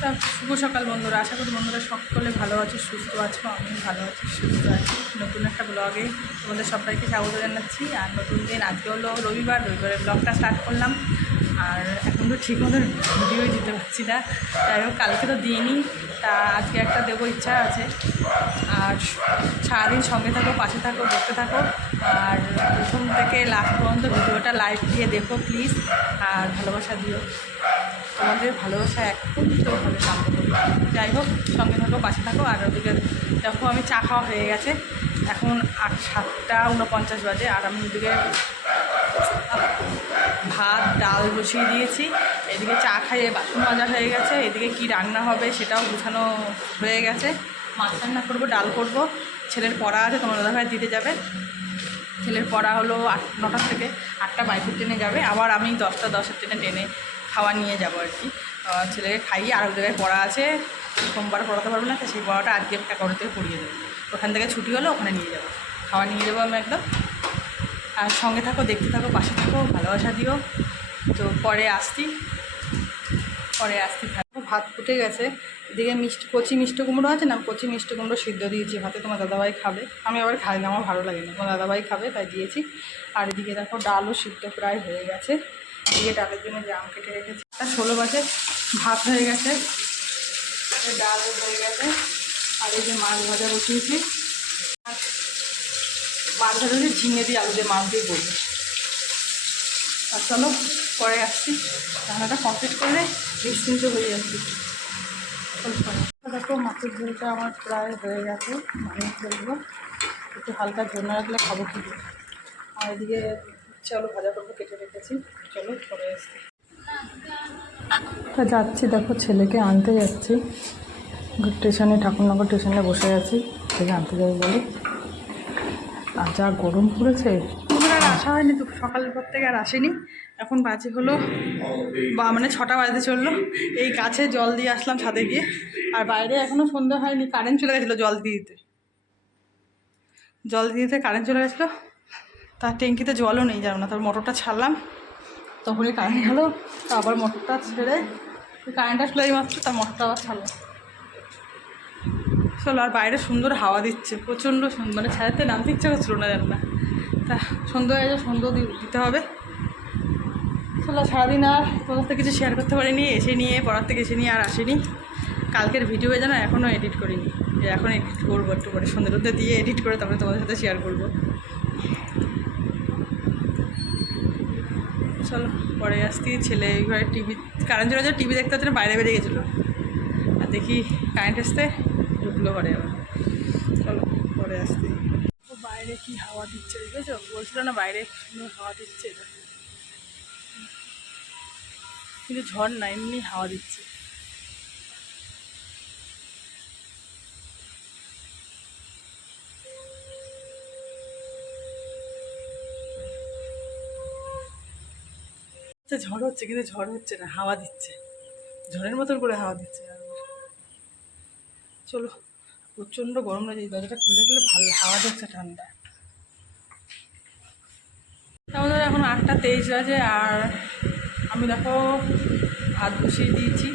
তা শুভ সকাল বন্ধুরা। আশা করি বন্ধুরা সকলে ভালো আছে, সুস্থ আছো আমি ভালো আছি, সুস্থ আছি। নতুন একটা ব্লগে তোমাদের সবাইকে স্বাগত জানাচ্ছি। আর নতুন দিন, আজকে হলো রবিবার, রবিবারের ব্লগটা স্টার্ট করলাম। আর এখন তো ঠিক মতো ভিডিওই দিতে পারছি না। হোক, কালকে তো দিইনি, তা আজকে একটা দেবো ইচ্ছা আছে। আর সারাদিন সঙ্গে থাকো, পাশে থাকো, দেখতে থাকো। আর প্রথম থেকে লাস্ট পর্যন্ত ভিডিওটা লাইভ দিয়ে দেখো প্লিজ আর ভালোবাসা দিও। তোমাদের ভালোবাসা একত্রিতভাবে কামনা করি যাই হোক, সঙ্গে থাকো, পাশে থাকো, আর ওদিকে দেখো আমি চা খাওয়া হয়ে গেছে। এখন আট সাতটা উনপঞ্চাশ বাজে, আর আমি ওদিকে ভাত, ডাল বসিয়ে দিয়েছি। এদিকে চা খাইয়ে বাসন মাজা হয়ে গেছে। এদিকে কি রান্না হবে সেটাও গুছানো হয়ে গেছে। মাছ রান্না করব, ডাল করব। ছেলের পড়া আছে, তোমার দাদাভাই দিতে যাবে। ছেলের পড়া হলো আট, নটার থেকে আটটা বাইকের ট্রেনে যাবে। আবার আমি দশটা, দশের ট্রেনে ট্রেনে খাওয়া নিয়ে যাব আর কি। ছেলেকে খাইয়ে আর এক জায়গায় পড়া আছে। সোমবার পড়াতে পারব না, তো সেই পড়াটা আজকে এগারো থেকে পড়িয়ে দেবো। ওখান থেকে ছুটি হলে, ওখানে নিয়ে যাব। খাওয়া নিয়ে যাব আমি একদম। আর সঙ্গে থাকো, দেখতে থাকো, পাশে থাকো, ভালোবাসা দিও। তো পরে আসতি পরে থাকব ভাত ফুটে গেছে। এদিকে মিষ্টি, কচি মিষ্টি কুমড়ো আছে না, কচি মিষ্টি কুমড়ো সিদ্ধ দিয়েছি ভাতে, তোমার দাদাভাই খাবে। আমি আবার খাই না, আমার ভালো লাগে না। তোমার দাদাভাই খাবে, তাই দিয়েছি। আর এদিকে দেখো, ডালও সিদ্ধ প্রায় হয়ে গেছে। এদিকে ডালের জন্য জাম কেটে রেখেছি। আর ষোলো বাজে, ভাত হয়ে গেছে ডাল হয়ে গেছে, আর এই যে মাছ ভাজা বসিয়েছি। আর মাছ ভাজা দিয়ে ঝিঙে দিয়ে আলু দিয়ে, মাছ দিয়ে বলব আর চলো, পরে আসছি। রান্নাটা কমপ্লিট করে নিশ্চিন্ত হয়ে যাচ্ছি। দেখো, মাছের ঝোলটা আমার প্রায় হয়ে গেছে মাছের ঝোলগুলো একটু হালকা না রাখলে খাব কি আর এদিকে চলো ভাজা করব কেটে রেখেছি। চলো পরে আসছি তা যাচ্ছি দেখো ছেলেকে আনতে যাচ্ছি। স্টেশনে ঠাকুরনগর স্টেশনে বসে আছি ছেলে আনতে যাবে বলে। আর যা গরম পড়েছে। আর আসা হয়নি তো সকালের পর থেকে আর আসেনি। এখন বাজে হলো বা মানে ছটা বাজতে চলল। এই গাছে জল দিয়ে আসলাম ছাদে গিয়ে। আর বাইরে এখনও সন্ধ্যা হয়নি কারেন্ট চলে গেছিল জল দিয়ে দিতে। জল দিয়ে দিতে কারেন্ট চলে গেছিল। তার ট্যাঙ্কিতে জলও নেই, জানো না, তার মোটরটা ছাড়লাম তখনই কারেন্ট গেলো আবার মোটরটা ছেড়ে কারেন্ট আসলো এই মাত্র তার মোটরটা আবার ছাড়লাম চলো, আর বাইরে সুন্দর হাওয়া দিচ্ছে, প্রচণ্ড সুন্দর মানে ছায়াতে নামতে ইচ্ছা করছিল না জানো না। তা সন্ধ্যা হয়ে সন্ধ্যা দিতে হবে। চলো, সারাদিন আর তোমার সাথে কিছু শেয়ার করতে পারিনি, এসে নিয়ে, পড়ার থেকে এসে নিয়ে আর আসেনি। কালকের ভিডিও যেন এখনও এডিট করিনি। এখন এডিট করব একটু পরে মধ্যে দিয়ে এডিট করে তারপরে তোমাদের সাথে শেয়ার করব। চলো, পরে আসতে, ছেলে ঘরে টিভি কারেন্ট চলে টিভি দেখতে হচ্ছে বাইরে বেরিয়ে গেছিল। আর দেখি কারেন্ট আসতে ঢুকলো ঘরে আবার। চলো, পরে আসতে। ও বাইরে কি হাওয়া দিচ্ছে দেখেছ? বলছিল না বাইরে হাওয়া দিচ্ছে কিন্তু ঝড় না, এমনি হাওয়া দিচ্ছে। আচ্ছা ঝড় হচ্ছে, কিন্তু ঝড় হচ্ছে না, হাওয়া দিচ্ছে। ঝড়ের মতন করে হাওয়া দিচ্ছে চলো, প্রচণ্ড গরম লাগে এই দরজাটা খুলে গেলে ভালো হাওয়া দিচ্ছে ঠান্ডা। আমাদের এখন আটটা তেইশ বাজে আর আমি দেখো ভাত বসিয়ে দিয়েছি।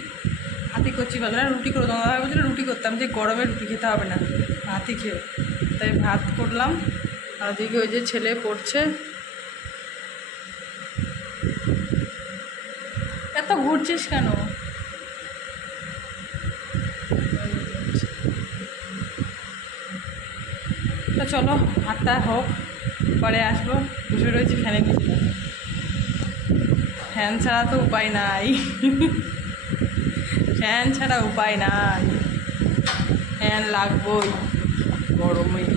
ভাতই করছি না, রুটি করে দাদা বলছিল রুটি করতাম, যে গরমে রুটি খেতে হবে না, ভাতই খেয়ে। তাই ভাত করলাম, আর ওদিকে ওই যে ছেলে পড়ছে এত ঘুরছিস কেন? তো চলো ভাতটা হোক, পরে আসব। বসে রয়েছি ফ্যানে নিচে। ফ্যান ছাড়া তো উপায় নাই। ফ্যান ছাড়া উপায় নাই। ফ্যান লাগবই। গরমে।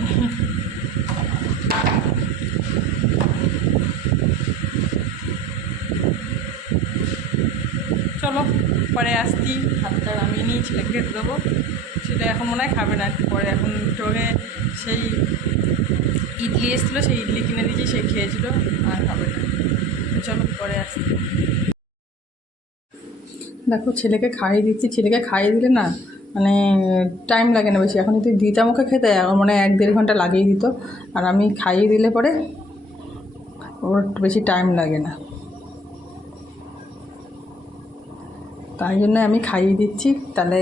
চলো, পরে আসছি, ভাতটা আমি নিয়ে ছেলেকে খেতে দেবো। সেটা এখন মনে হয় খাবে না পরে। এখন টোকে সেই ইডলি এসেছিল, সেই ইডলি কিনে দিয়েছি, সে খেয়েছিল, আর খাবে না। চলো, পরে আসছি। দেখো, ছেলেকে খাইয়ে দিচ্ছি। ছেলেকে খাইয়ে দিলে না মানে টাইম লাগে না বেশি। এখন যদি দিতাম ওকে খেতে মানে এক দেড় ঘণ্টা লাগিয়ে দিত। আর আমি খাইয়ে দিলে পরে ওর বেশি টাইম লাগে না। তাই জন্য আমি খাইয়ে দিচ্ছি। তাহলে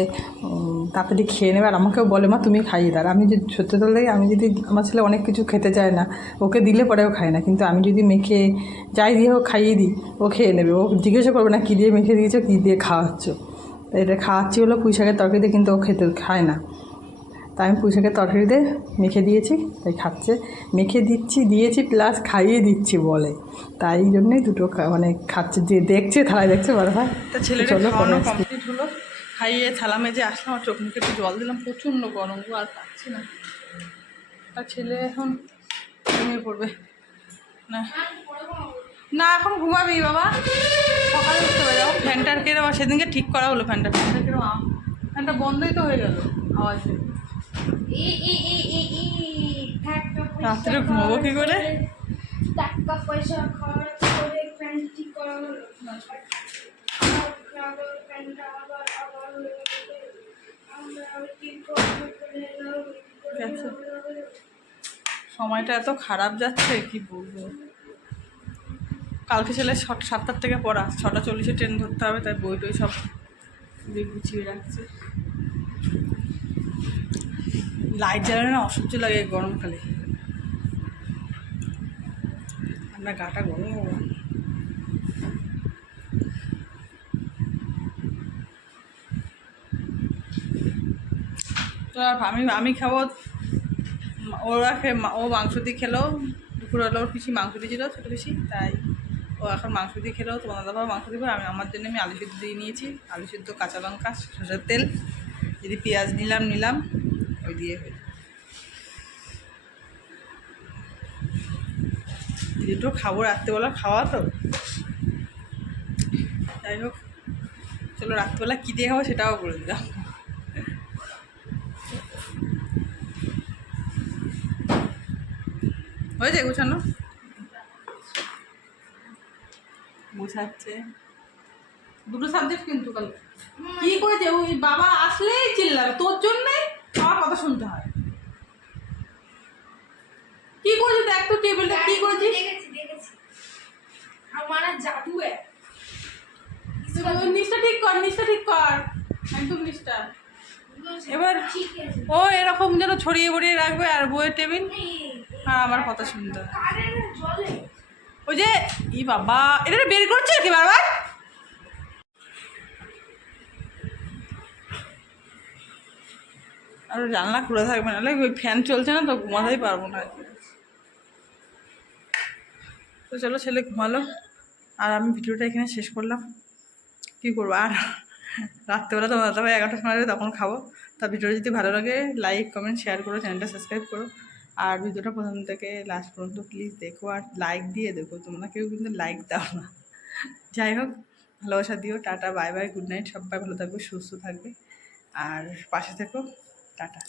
তাড়াতাড়ি খেয়ে নেবে। আর আমাকেও বলে, মা, তুমি খাইয়ে দাও। আমি যদি, সত্যি বলতে আমি যদি, আমার ছেলে অনেক কিছু খেতে চায় না, ওকে দিলে পরেও খায় না। কিন্তু আমি যদি মেখে, যাই দিয়ে হোক খাইয়ে দিই, ও খেয়ে নেবে। ও জিজ্ঞাসা করবে না, কী দিয়ে মেখে দিয়েছ, কী দিয়ে খাওয়াচ্ছ? এটা খাওয়াচ্ছি হলো পুঁই শাকের তরকারিতে, কিন্তু ও খেতে খায় না। তাই আমি পুঁই শাকের তরকারিতে মেখে দিয়েছি তাই খাচ্ছে। মেখে দিচ্ছি দিয়েছি প্লাস খাইয়ে দিচ্ছি বলে। তাই জন্যই দুটো মানে খাচ্ছে যে দেখছে থালায় দেখছে বারবার তা চলো পরে। আসছি। কমপ্লিট হলো। খাইয়ে থালা মেজে আসলাম আর চোখ মুখে একটু জল দিলাম প্রচণ্ড গরম গো আর পাচ্ছি না। আর ছেলে এখন ঘুমিয়ে পড়বে। না। না এখন ঘুমাবি বাবা। সকালে উঠতে হবে যাও ফ্যানটার কেরম সেদিনকে ঠিক করা হলো ফ্যানটা। ফ্যানটা আ- ফ্যানটা বন্ধই তো হয়ে গেল আওয়াজে। রাত্রে ঘুমাবো কি করে? টাকা পয়সা খরচ করে হলো। সময়টা এত খারাপ যাচ্ছে কি বলব কালকে ছেলে সাতটার থেকে পড়া ছটা চল্লিশে ট্রেন ধরতে হবে তাই বই টই সব গুছিয়ে রাখছে লাইট জ্বালালে না অসহ্য লাগে গরমকালে। আমরা গাটা গরম হব। তো আমি আমি খাব, ওরা ও মাংস দিয়ে খেলো। দুপুরবেলা ওর পিসি মাংস দিয়েছিল, ছোটো পিসি, তাই ও এখন মাংস দিয়ে খেলো। তোমার দাদা মাংস দিবে, আমি, আমার জন্য আমি আলু সিদ্ধ দিয়ে নিয়েছি। আলু সিদ্ধ কাঁচা লঙ্কা, সরষের তেল, যদি পেঁয়াজ নিলাম নিলাম। ওই দিয়ে দুটো খাব রাত্রেবেলা খাওয়া তো? যাই হোক চলো রাত্রেবেলা কী দিয়ে খাব সেটাও বলে দিলাম। হয়েছে গুছানো? গুছাচ্ছে। দুটো সাবজেক্ট কিন্তু কাল কি করেছে? ওই বাবা আসলেই চিল্লাবে। তোর জন্যে কথা শুনতে হয়। কি করেছে? দেখ তো টেবিলটা কি করেছিস? আমার জাদু নিচটা ঠিক কর নিচটা ঠিক কর। একদম নিচটা এবার ও এরকম যেন ছড়িয়ে বড়িয়ে রাখবে আর বইয়ের টেবিল? আর আমার কথা শুনতে। হয় ওই যে ই বাবা এটা বের করছে কি বারবার? আর জানলা খুলে থাকবে, নাহলে ওই ফ্যান চলছে না তো ঘুমাতেই পারব না তো চলো ছেলে ঘুমালো, আর আমি ভিডিওটা এখানে শেষ করলাম। কী করব? আর রাত্রেবেলা তো ভাই এগারোটার সময় তখন খাব। তা ভিডিওটা যদি ভালো লাগে লাইক কমেন্ট শেয়ার করো চ্যানেলটা সাবস্ক্রাইব করো। আর ভিডিওটা প্রথম থেকে লাস্ট পর্যন্ত প্লিজ দেখো, আর লাইক দিয়ে দেখো। তোমরা কেউ কিন্তু লাইক দাও না। যাই হোক, ভালোবাসা দিও, tata bye bye good night সবাই ভালো থাকবে, সুস্থ থাকবে। আর পাশে থেকো। টাটা